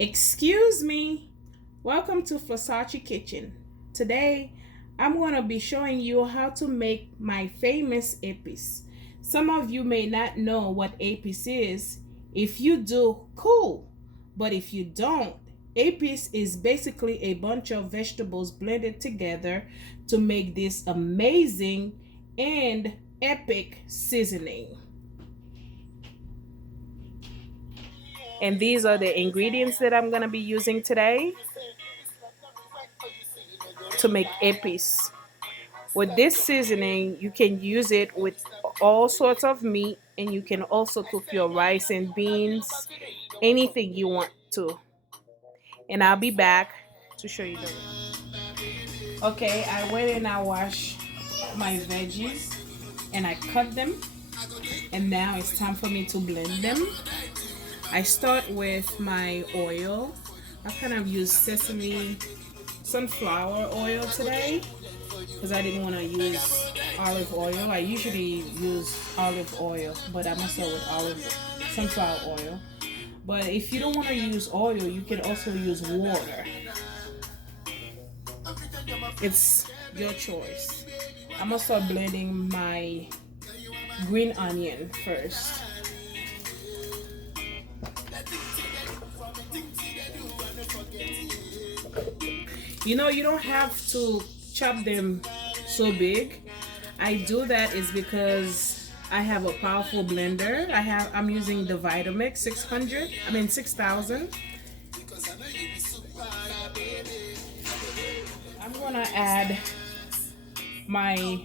Excuse me. Welcome to FLOSACHE'S Kitchen. Today, I'm going to be showing you how to make my famous EPIS. Some of you may not know what EPIS is. If you do, cool. But if you don't, EPIS is basically a bunch of vegetables blended together to make this amazing and epic seasoning. And these are the ingredients that I'm going to be using today to make EPIS. With this seasoning, you can use it with all sorts of meat, and you can also cook your rice and beans, anything you want to. And I'll be back to show you the rest. Okay, I went and I washed my veggies and I cut them, and now it's time for me to blend them. I start with my oil. I kind of use sunflower oil today because I didn't want to use olive oil. I usually use olive oil, but I'm also with sunflower oil. But if you don't want to use oil, you can also use water. It's your choice. I'm gonna start blending my green onion first. You know, you don't have to chop them so big. I do that is because I have a powerful blender. I'm using the Vitamix 6000. I'm gonna add my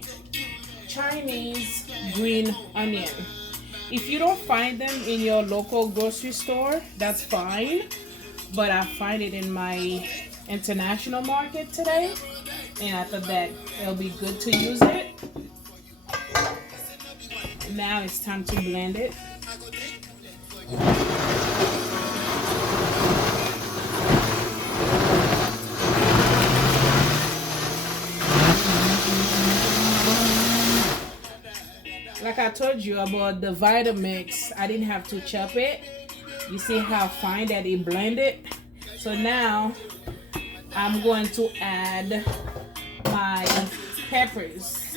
Chinese green onion. If you don't find them in your local grocery store, that's fine. But I find it in my international market today, and I thought that it'll be good to use it. Now it's time to blend it. Like I told you about the Vitamix, I didn't have to chop it. You see how fine that it blended? So now I'm going to add my peppers.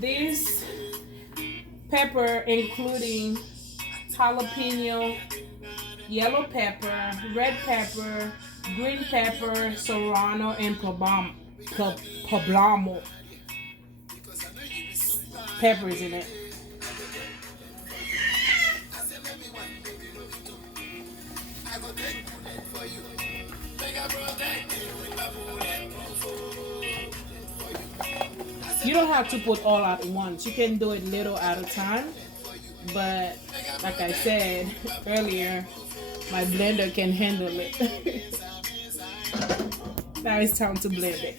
This pepper including jalapeno, yellow pepper, red pepper, green pepper, serrano, and poblano peppers in it. You don't have to put all at once. You can do it little at a time. But like I said earlier, my blender can handle it. Now it's time to blend it.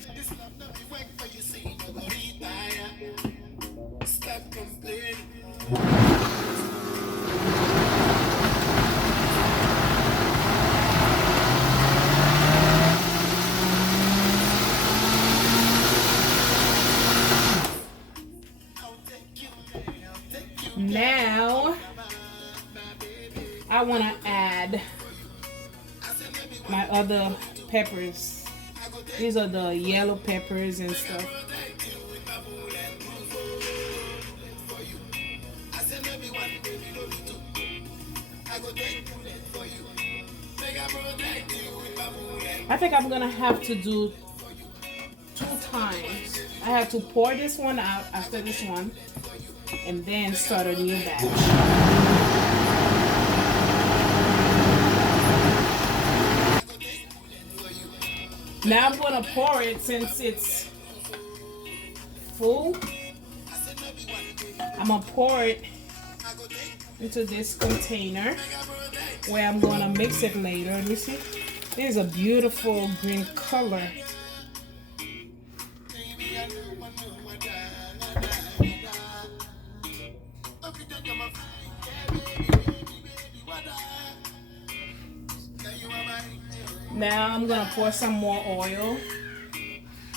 Now I want to add my other peppers. These are the yellow peppers and stuff. I think I'm gonna have to do 2 times. I have to pour this one out after this one and then start a new batch. Now I'm gonna pour it since it's full. I'm gonna pour it into this container where I'm gonna mix it later. Let me see. This is a beautiful green color. Now I'm gonna pour some more oil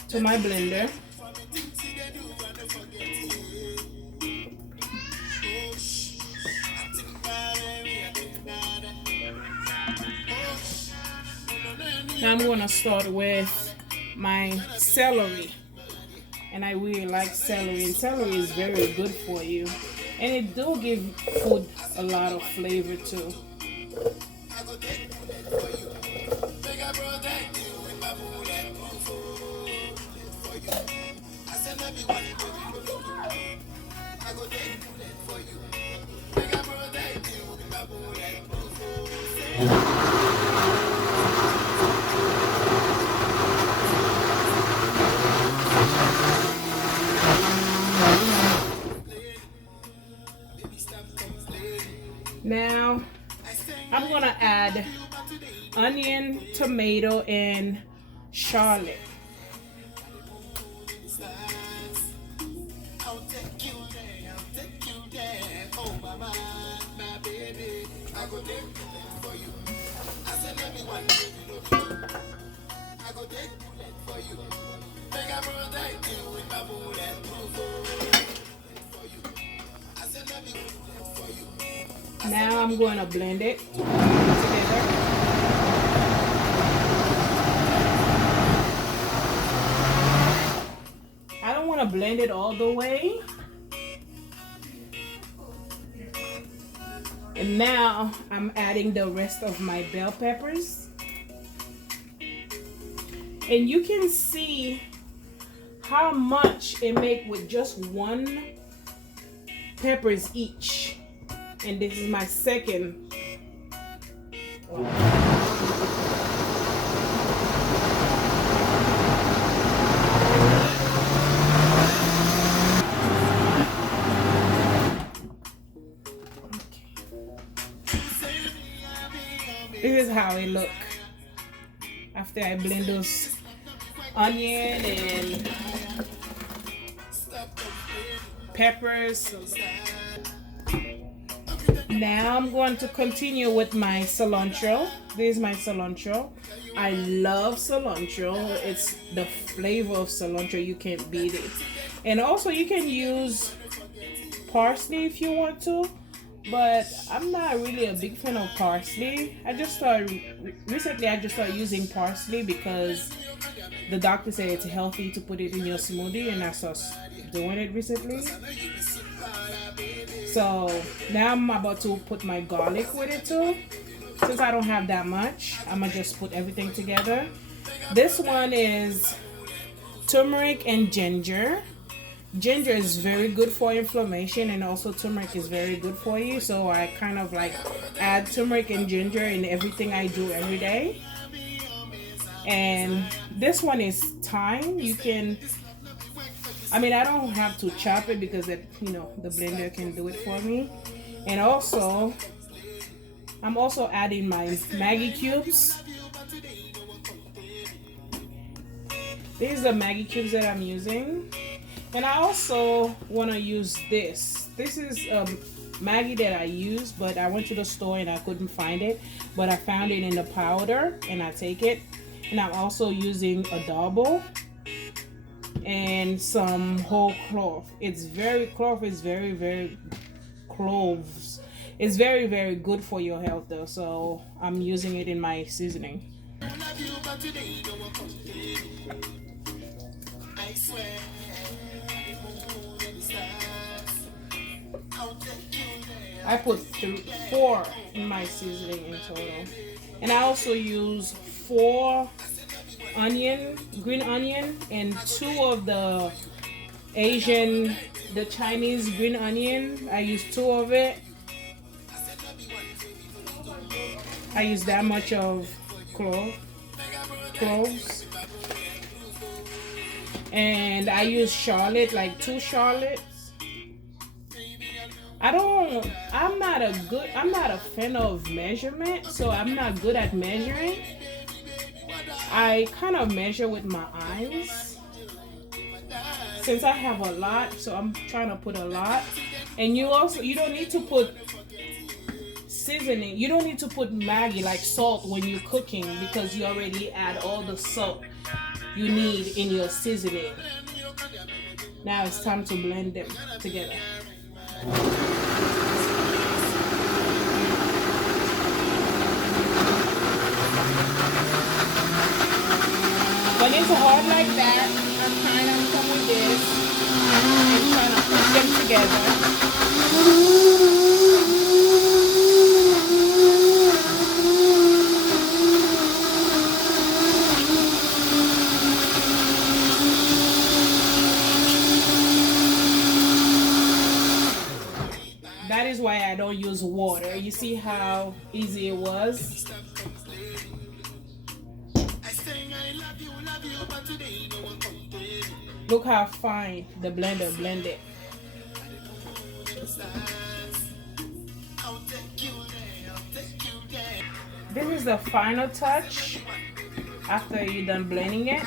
to my blender. Now I'm gonna start with my celery. And I really like celery, and celery is very good for you, and it do give food a lot of flavor too. Now I'm gonna add onion, tomato, and shallot. Now I'm going to blend it together. I don't want to blend it all the way. And now I'm adding the rest of my bell peppers. And you can see how much it make with just one peppers each. And this is my second one. This is how it look after I blend those onion and peppers. Now I'm going to continue with my cilantro. This is my cilantro. I love cilantro. It's the flavor of cilantro. You can't beat it. And also you can use parsley if you want to, but I'm not really a big fan of parsley. I just started using parsley because the doctor said it's healthy to put it in your smoothie, and I started doing it recently. So now I'm about to put my garlic with it too. Since I don't have that much, I'm gonna just put everything together. This one is turmeric and ginger. Ginger is very good for inflammation, and also turmeric is very good for you. So I kind of like add turmeric and ginger in everything I do every day. And this one is thyme. You can, I mean, I don't have to chop it because the blender can do it for me. And also, I'm also adding my Maggi cubes. These are the Maggi cubes that I'm using. And I also want to use this. This is Maggi that I use, but I went to the store and I couldn't find it. But I found it in the powder, and I take it. And I'm also using adobo and some whole clove. It's very cloves. It's very, very good for your health though. So I'm using it in my seasoning. I put 4 in my seasoning in total. And I also use 4 green onion, and 2 of the Chinese green onion. I use 2 of it. I use that much of cloves. And I use shallot, like 2 shallots. I'm not a fan of measurement, so I'm not good at measuring. I kind of measure with my eyes. Since I have a lot, so I'm trying to put a lot. And you don't need to put seasoning. You don't need to put Maggi, like salt, when you're cooking, because you already add all the salt you need in your seasoning. Now it's time to blend them together. it's hard like that, I'm trying to come with this and trying to put them together. That is why I don't use water. You see how easy it was? Look how fine the blender blended. This is the final touch after you're done blending it.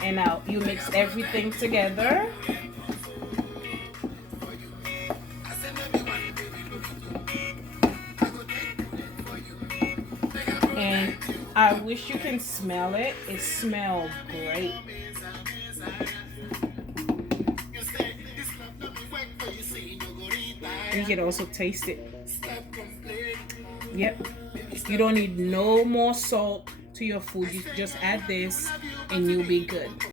And now you mix everything together. And I wish you can smell it. It smells great. You can also taste it. Yep. You don't need no more salt to your food. You just add this and you'll be good.